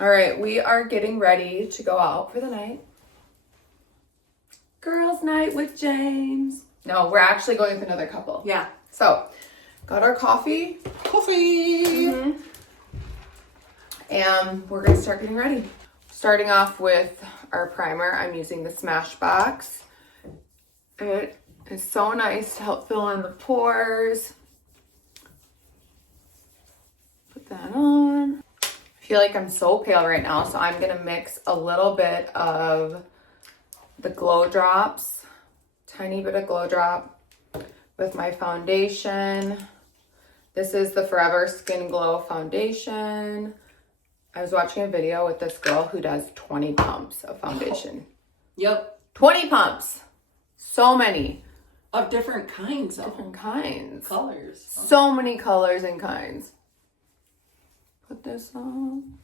All right, we are getting ready to go out for the night. Girls' night with James. No, we're actually going with another couple. Yeah. So, got our coffee. Coffee. And we're gonna start getting ready. Starting off with our primer, I'm using the Smashbox. It is so nice to help fill in the pores. Put that on. I feel like I'm so pale right now, so I'm gonna mix a little bit of the Glow Drops, tiny bit of Glow Drop with my foundation. This is the Forever Skin Glow foundation. I was watching a video with this girl who does 20 pumps of foundation. Yep. 20 pumps. So many. Of different kinds. Different kinds. Colors. So many colors and kinds. Put this on.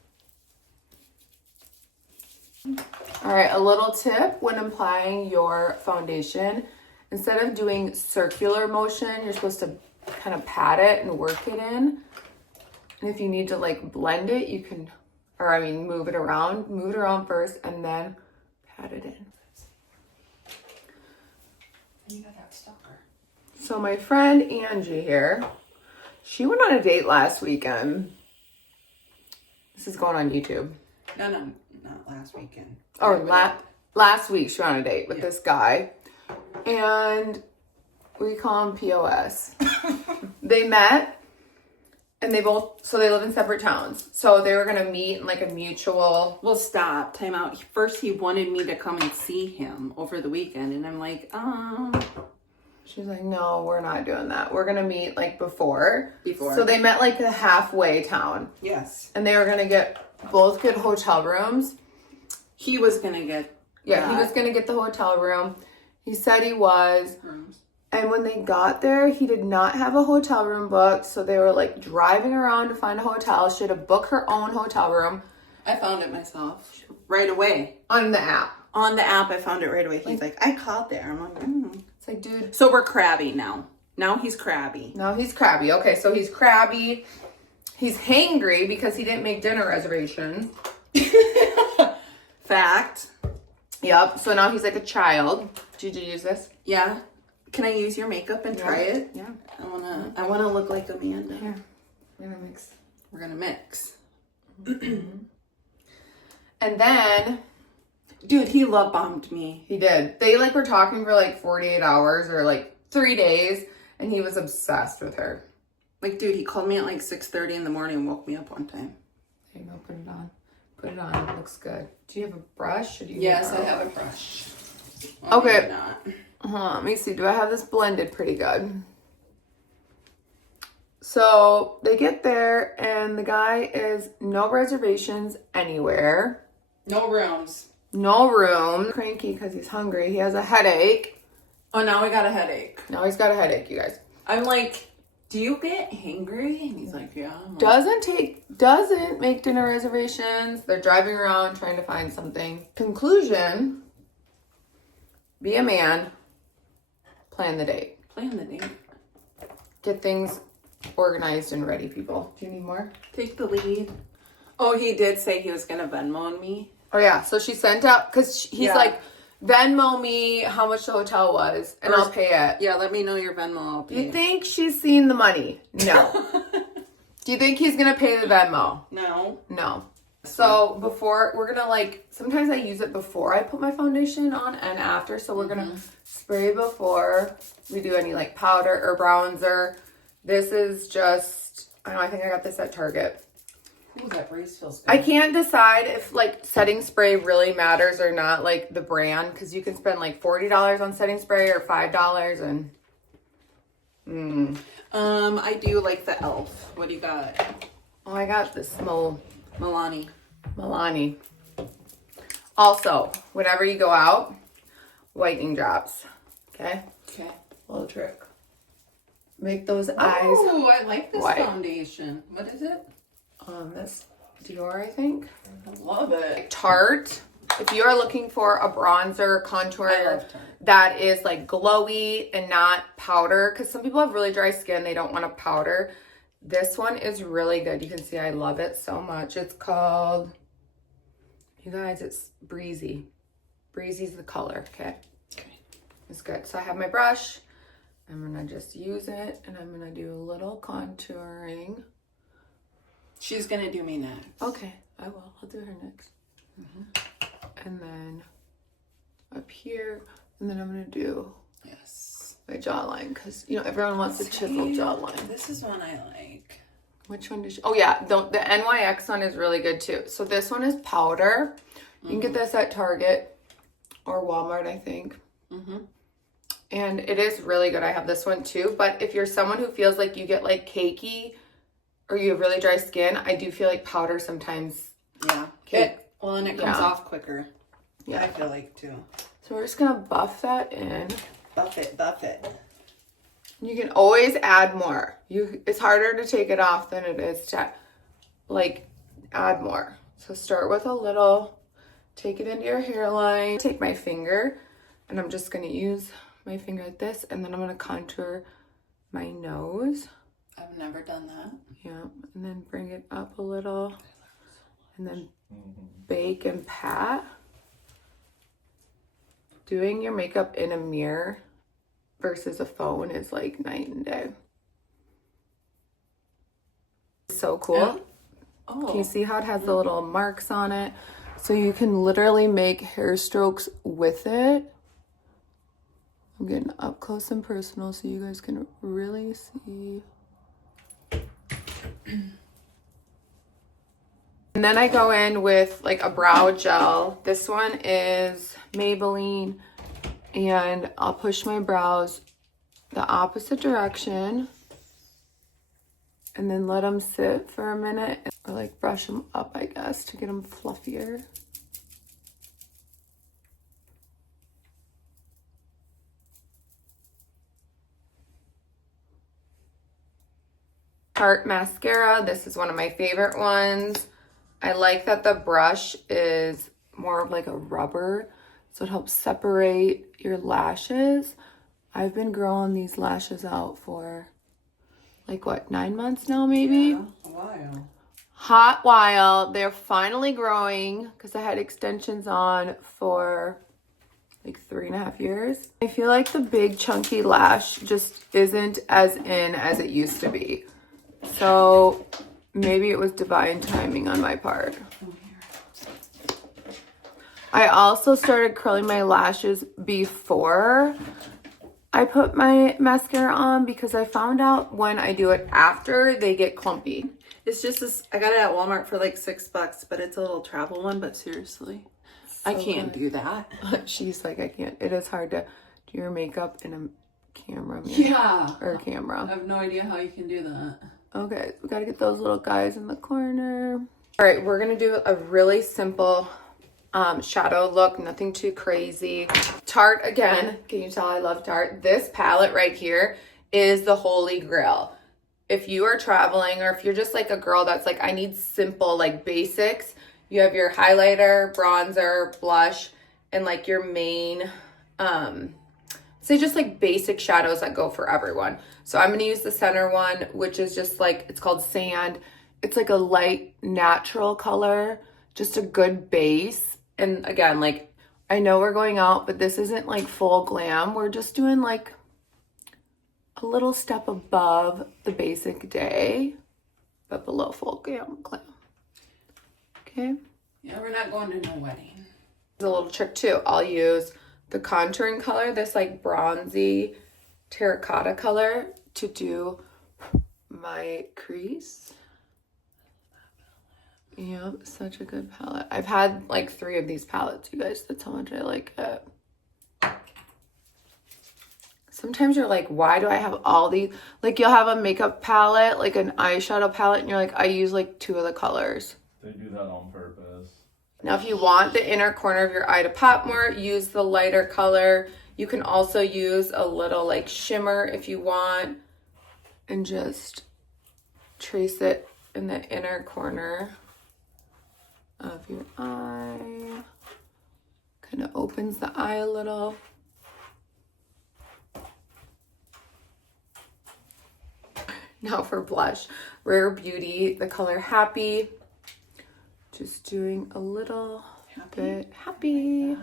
All right, a little tip when applying your foundation. Instead of doing circular motion, you're supposed to kind of pat it and work it in. And if you need to like blend it, you can, move it around. Move it around first and then pat it in. You got that stalker. So my friend Angie here, she went on a date last weekend. This is going on YouTube. No, not last weekend. Or last week she went on a date with this guy. And we call him POS. They met and they live in separate towns. So they were gonna meet in like a mutual. Well, stop. Time out. First, he wanted me to come and see him over the weekend, and I'm like, She's like, no, we're not doing that. We're gonna meet like before. Before. So they met like a halfway town. Yes. And they were gonna both get hotel rooms. He was gonna get. Yeah, he was gonna get the hotel room. He said he was. And when they got there, he did not have a hotel room booked. So they were like driving around to find a hotel. She had to book her own hotel room. I found it myself right away. On the app. On the app, I found it right away. He's like, I called there. I'm like, It's like, dude. So we're crabby now. Now he's crabby. No, he's crabby. Okay, so he's crabby. He's hangry because he didn't make dinner reservations. Fact. Yep. So now he's like a child. Did you use this? Yeah. Can I use your makeup and try it? Yeah. I wanna look like Amanda. Here. We're gonna mix. We're gonna mix. And then Dude, he love bombed me. he did. They like were talking for like 48 hours or like 3 days, and he was obsessed with her. Like, dude, he called me at like 6:30 in the morning and woke me up one time. There you go. Put it on. Put it on. It looks good. Do you have a brush? Or do you Yes, need I have a brush. Well, Okay. maybe not. Let me see. Do I have this blended pretty good? So they get there, and the guy is no reservations anywhere. No rooms. No room. Cranky because he's hungry. He has a headache. Oh, now I got a headache. Now he's got a headache, you guys. I'm like, do you get hangry? And he's like, yeah. I'm like, Doesn't make dinner reservations. They're driving around trying to find something. Conclusion, be a man, plan the date. Plan the date. Get things organized and ready, people. Do you need more? Take the lead. Oh, he did say he was gonna Venmo me. Oh yeah, so she sent out, because he's like, Venmo me how much the hotel was, and I'll pay it. Yeah, let me know your Venmo. I'll pay Do you it. think she's seen the money? No. Do you think he's gonna pay the Venmo? No. No. So before, we're gonna like, sometimes I use it before I put my foundation on and after, so we're gonna spray before we do any like powder or bronzer. This is just, I don't know, I think I got this at Target. Ooh, that brace feels good. I can't decide if like setting spray really matters or not, like the brand, because you can spend like $40 on setting spray or $5 and I do like the e.l.f. What do you got? oh, I got this Milani. Also, whenever you go out, whitening drops. Okay? Okay. Little trick. Make those eyes. Oh, I like this white. foundation. What is it? This Dior, I think. I love it. Tarte. If you are looking for a bronzer, contour I love Tarte. that is like glowy and not powder, because some people have really dry skin, they don't want to powder. This one is really good. You can see I love it so much. It's called You guys, it's Breezy. Breezy's the color, okay? Okay. It's good. So I have my brush. I'm gonna just use it and I'm gonna do a little contouring. She's gonna do me next. Okay, I will. I'll do her next. And then up here, and then I'm gonna do my jawline because you know everyone wants a chiseled jawline. This is one I like. Which one did you? Oh yeah, the NYX one is really good too. So this one is powder. You can get this at Target or Walmart, I think. And it is really good. I have this one too. But if you're someone who feels like you get like cakey or you have really dry skin, I do feel like powder sometimes. Yeah. Well, and it comes off quicker. Yeah, I feel like too. So we're just gonna buff that in. Buff it, buff it. You can always add more. It's harder to take it off than it is to like add more. So start with a little, take it into your hairline. Take my finger and I'm just gonna use my finger like this and then I'm gonna contour my nose. I've never done that. Yeah, and then bring it up a little and then bake and pat. Doing your makeup in a mirror versus a phone is like night and day. So cool. Oh. Can you see how it has the little marks on it? So you can literally make hair strokes with it. I'm getting up close and personal so you guys can really see. And then I go in with like a brow gel. This one is Maybelline. And I'll push my brows the opposite direction. And then let them sit for a minute. Or like brush them up, I guess, to get them fluffier. Tarte mascara. This is one of my favorite ones. I like that the brush is more of like a rubber, so it helps separate your lashes. I've been growing these lashes out for like what, 9 months now maybe? Yeah, a while. Hot while. They're finally growing because I had extensions on for like 3.5 years. I feel like the big chunky lash just isn't as in as it used to be. So maybe it was divine timing on my part. I also started curling my lashes before I put my mascara on because I found out when I do it after, they get clumpy. It's just this, I got it at Walmart for like $6, but it's a little travel one, but seriously, I can't do that. She's like, I can't. It is hard to do your makeup in a camera. Yeah. Or camera. I have no idea how you can do that. Okay, we gotta get those little guys in the corner. All right, we're gonna do a really simple shadow look, nothing too crazy. Tarte again, can you tell I love Tarte? This palette right here is the holy grail. If you are traveling or if you're just like a girl that's like, I need simple like basics, you have your highlighter, bronzer, blush, and like your main, say just like basic shadows that go for everyone. So I'm gonna use the center one, which is just like, it's called Sand. It's like a light natural color, just a good base. And again, like, I know we're going out, but this isn't like full glam. We're just doing like a little step above the basic day, but below full glam. Okay. Yeah, we're not going to no wedding. There's a little trick too. I'll use the contouring color, this like bronzy terracotta color, to do my crease. Yeah, such a good palette. I've had like 3 of these palettes, you guys. That's how much I like it. Sometimes you're like, why do I have all these? Like, you'll have a makeup palette, like an eyeshadow palette, and you're like, I use like 2 of the colors. They do that on purpose. Now, if you want the inner corner of your eye to pop more, use the lighter color. You can also use a little like shimmer if you want, and just trace it in the inner corner of your eye. Kind of opens the eye a little. Now for blush, Rare Beauty, the color Happy. Just doing a little bit happy.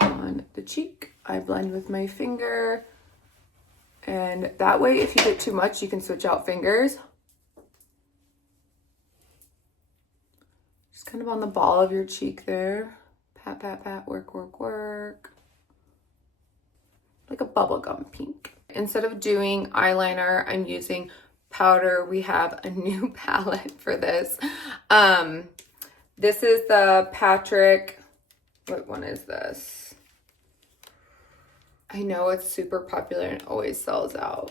On the cheek, I blend with my finger. And that way, if you get too much, you can switch out fingers. Just kind of on the ball of your cheek there. Pat, pat, pat, work, work, work. Like a bubblegum pink. Instead of doing eyeliner, I'm using powder. We have a new palette for this. This is the Patrick, what one is this? I know it's super popular and always sells out.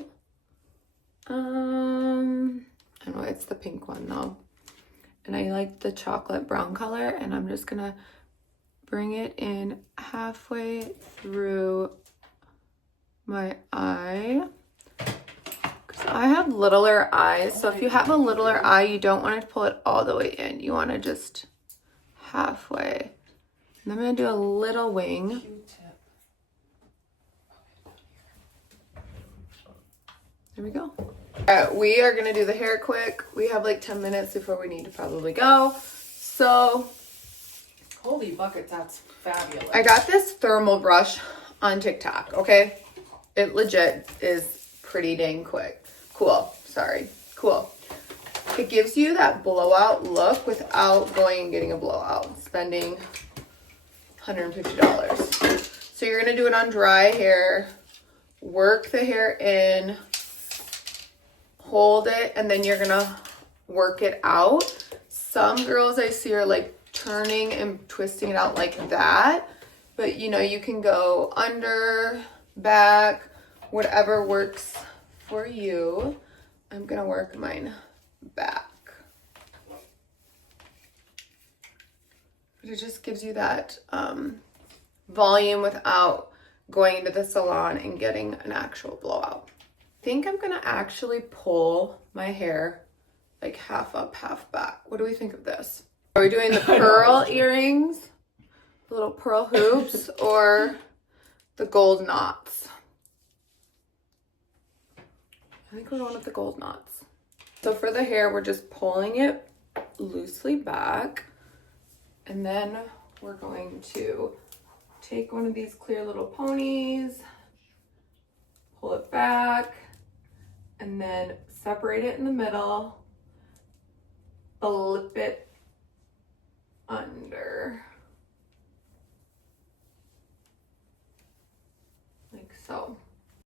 I don't know, it's the pink one though. And I like the chocolate brown color, and I'm just gonna bring it in halfway through my eye. Because I have littler eyes, so if you have a littler eye, you don't want to pull it all the way in. You want to just halfway. And I'm gonna do a little wing. There we go. We are gonna do the hair quick. We have like 10 minutes before we need to probably go. So, Holy buckets, that's fabulous. I got this thermal brush on TikTok, okay? It legit is pretty dang quick. Cool. It gives you that blowout look without going and getting a blowout, spending $150. So you're gonna do it on dry hair, work the hair in, hold it, and then you're gonna work it out. Some girls I see are like turning and twisting it out like that, but you know, you can go under, back, whatever works for you. I'm gonna work mine back. But it just gives you that volume without going into the salon and getting an actual blowout. I think I'm gonna actually pull my hair like half up, half back. What do we think of this? Are we doing the pearl earrings, the little pearl hoops, or the gold knots? I think we're going with the gold knots. So for the hair, we're just pulling it loosely back, and then we're going to take one of these clear little ponies, pull it back, and then separate it in the middle, flip it under.